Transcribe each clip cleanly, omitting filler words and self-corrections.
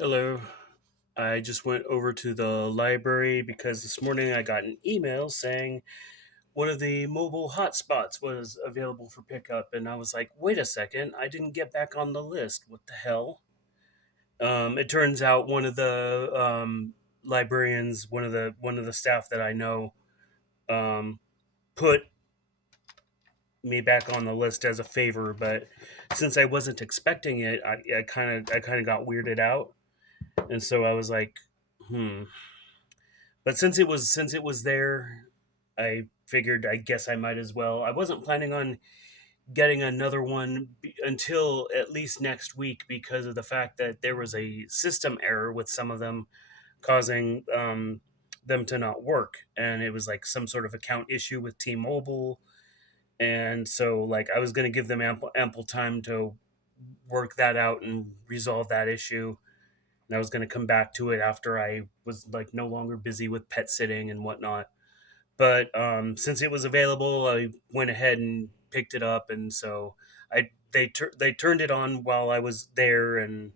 Hello. I just went over to the library because this morning I got an email saying one of the mobile hotspots was available for pickup, and I was like, "Wait a second! I didn't get back on the list. What the hell?" It turns out one of the librarians, one of the staff that I know, um, put me back on the list as a favor, but since I wasn't expecting it, I kind of got weirded out, and so I was like, "Hmm." But since it was there, I figured I guess I might as well. I wasn't planning on getting another one until at least next week because of the fact that there was a system error with some of them causing them to not work, and it was like some sort of account issue with T-Mobile, and so like I was going to give them ample time to work that out and resolve that issue, and I was going to come back to it after I was like no longer busy with pet sitting and whatnot. But since it was available, I went ahead and picked it up, and so they turned it on while I was there, and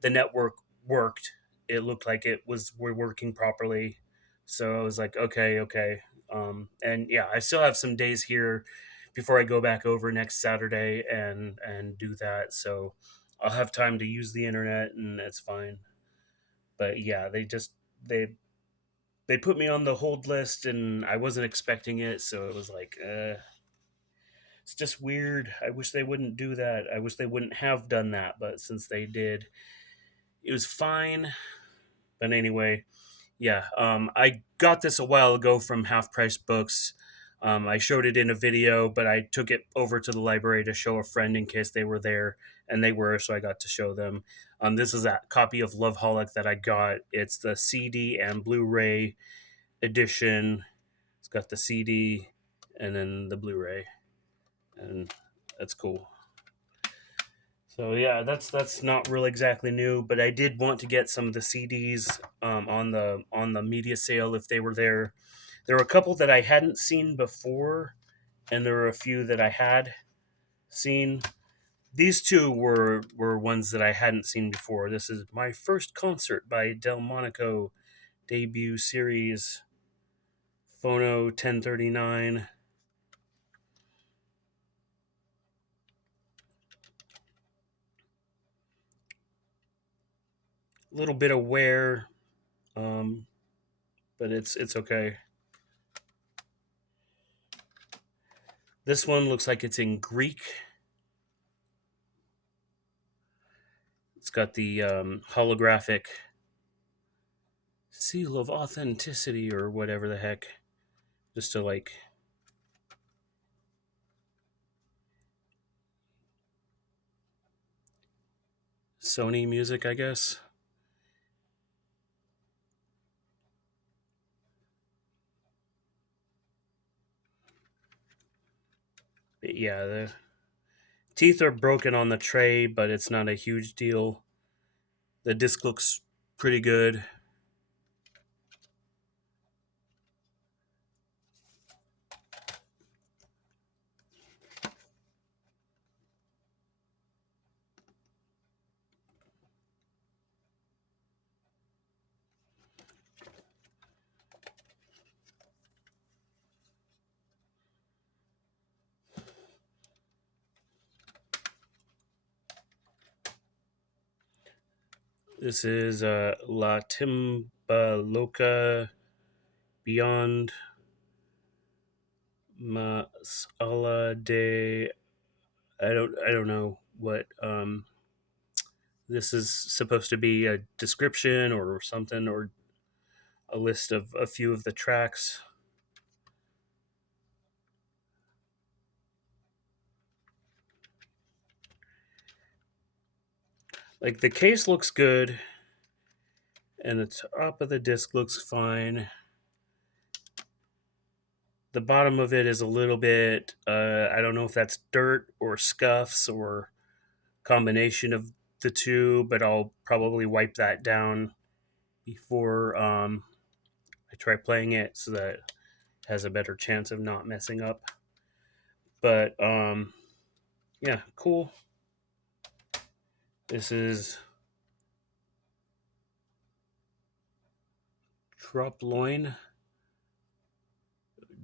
the network worked. It looked like it was we're working properly, so I was like, okay, okay. And yeah, I still have some days here before I go back over next Saturday and do that. So I'll have time to use the internet, and that's fine. But yeah, they they put me on the hold list and I wasn't expecting it, so it was like, it's just weird. I wish they wouldn't do that. I wish they wouldn't have done that, but since they did, it was fine. But anyway, yeah, I got this a while ago from Half Price Books. I showed it in a video, but I took it over to the library to show a friend in case they were there, and they were, so I got to show them. This is a copy of Loveholic that I got. It's the CD and Blu-ray edition. It's got the CD and then the Blu-ray, and that's cool. So yeah, that's not really exactly new, but I did want to get some of the CDs on the media sale if they were there. There were a couple that I hadn't seen before, and there were a few that I had seen. These two were ones that I hadn't seen before. This is My First Concert by Delmonico debut series, Phono 1039. A little bit of wear, um, but it's okay. This one looks like it's in Greek. It's got the holographic seal of authenticity or whatever the heck, just to like Sony music, I guess. But yeah, the teeth are broken on the tray, but it's not a huge deal. The disc looks pretty good. This is La Timba Loca Beyond Masala de. I don't know what this is supposed to be, a description or something, or a list of a few of the tracks. Like the case looks good, and the top of the disc looks fine. The bottom of it is a little bit, I don't know if that's dirt or scuffs or combination of the two, but I'll probably wipe that down before I try playing it so that it has a better chance of not messing up. But yeah, cool. This is Trop Loin,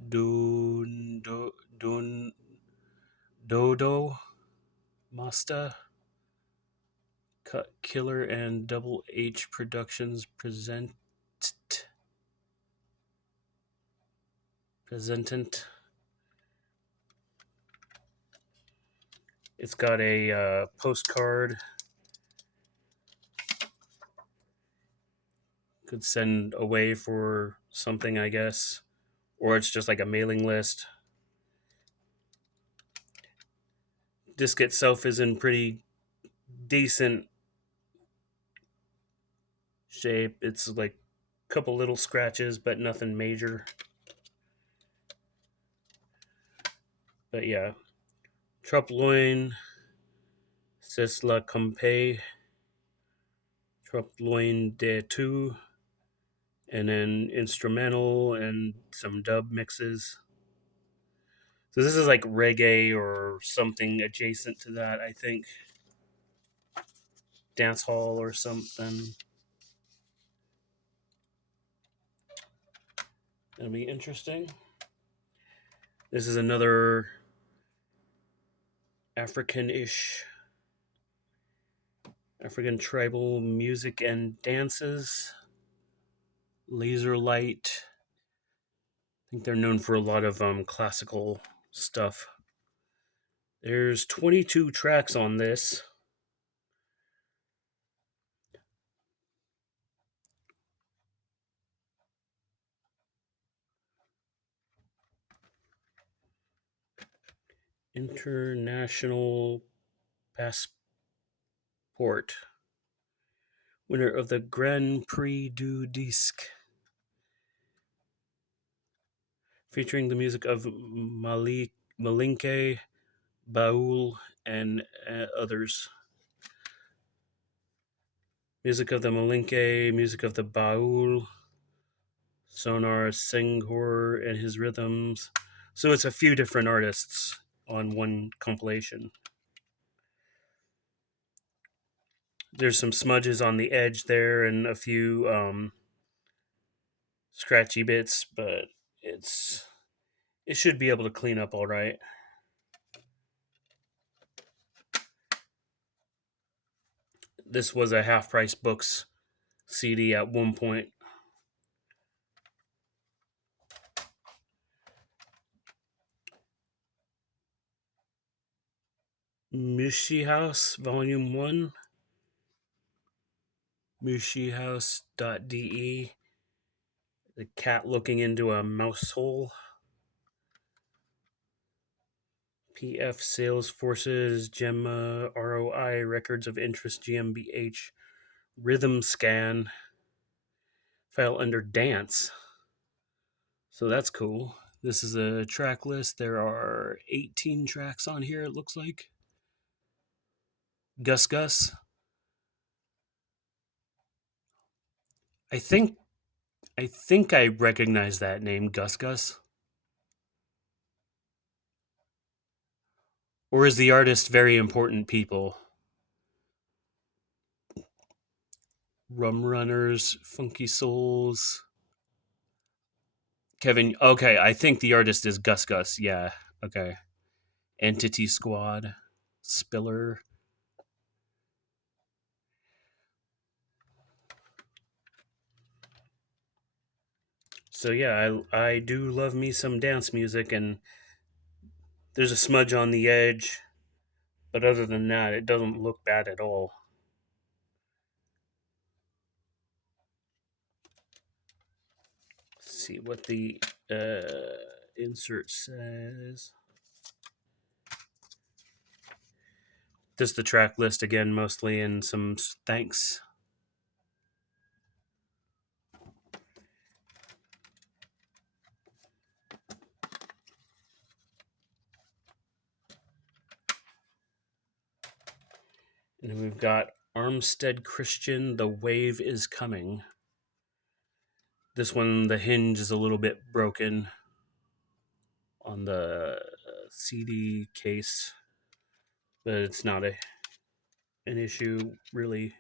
Dun, Dodo, Masta, Cut Killer, and Double H Productions presentant. It's got a postcard. Could send away for something, I guess. Or it's just like a mailing list. Disc itself is in pretty decent shape. It's like a couple little scratches, but nothing major. But yeah, Trop Loin, C'est la Compé, Trop Loin de Tout, and then instrumental and some dub mixes. So this is like reggae or something adjacent to that, I think. Dance hall or something. It'll be interesting. This is another African-ish, African tribal music and dances. Laser Light. I think they're known for a lot of classical stuff. There's 22 tracks on this. International Passport. Winner of the Grand Prix du Disque. Featuring the music of Malinke, Baul, and others. Music of the Malinke, music of the Baul, Sonar Senghor and his rhythms. So it's a few different artists on one compilation. There's some smudges on the edge there and a few scratchy bits, but it should be able to clean up all right. This was a Half Price Books CD at one point. Mushi House Volume 1, mushihouse.de, the cat looking into a mouse hole. PF Sales Forces, Gemma, ROI, Records of Interest, GmbH, Rhythm Scan, file under Dance. So that's cool. This is a track list. There are 18 tracks on here, it looks like. Gus Gus. I think I recognize that name, Gus Gus. Or is the artist very important people? Rum Runners, Funky Souls. Kevin, okay, I think the artist is Gus Gus. Yeah, okay. Entity Squad, Spiller. So yeah, I do love me some dance music, and there's a smudge on the edge, but other than that, it doesn't look bad at all. Let's see what the insert says. Just the track list again, mostly, and some thanks. And we've got Armstead Christian, The Wave is Coming. This one, the hinge is a little bit broken on the CD case, but it's not an issue, really.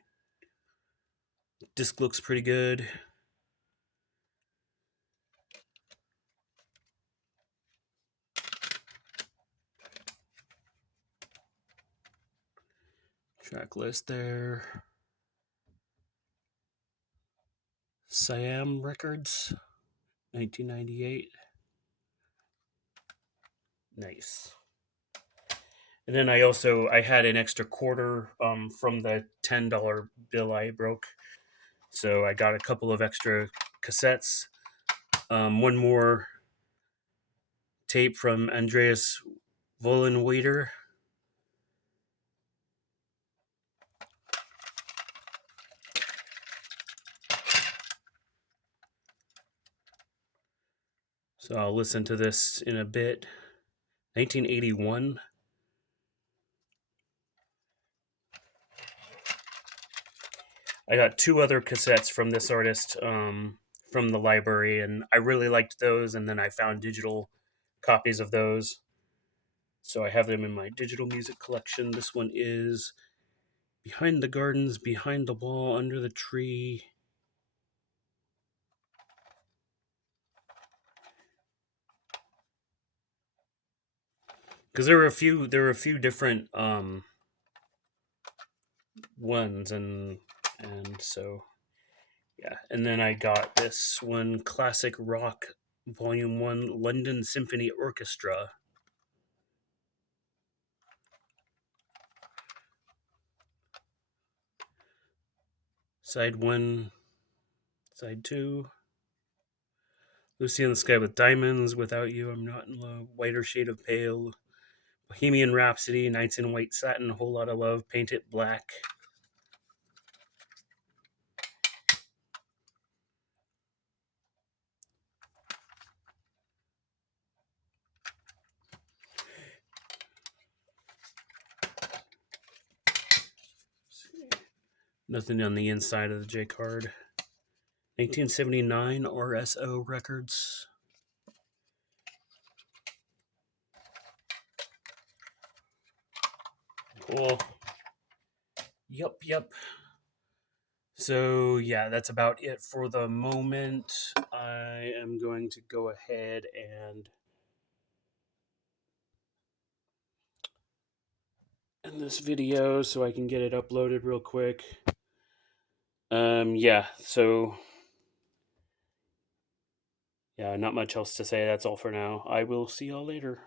Disc looks pretty good. Track list there. Siam Records, 1998. Nice. And then I had an extra quarter from the $10 bill I broke, so I got a couple of extra cassettes. One more tape from Andreas Vollenweider. So I'll listen to this in a bit. 1981. I got two other cassettes from this artist from the library, and I really liked those. And then I found digital copies of those, so I have them in my digital music collection. This one is Behind the Gardens, Behind the Wall, Under the Tree. Because there were a few different ones, and so yeah. And then I got this one, Classic Rock Volume 1, London Symphony Orchestra. Side 1, Side 2. Lucy in the Sky with Diamonds, Without You, I'm Not in Love, Whiter Shade of Pale, Bohemian Rhapsody, Nights in White Satin, Whole Lot of Love, Paint It Black. Nothing on the inside of the J card. 1979 RSO Records. Cool. Yep. So yeah, that's about it for the moment. I am going to go ahead and end this video so I can get it uploaded real quick. So yeah, not much else to say. That's all for now. I will see y'all later.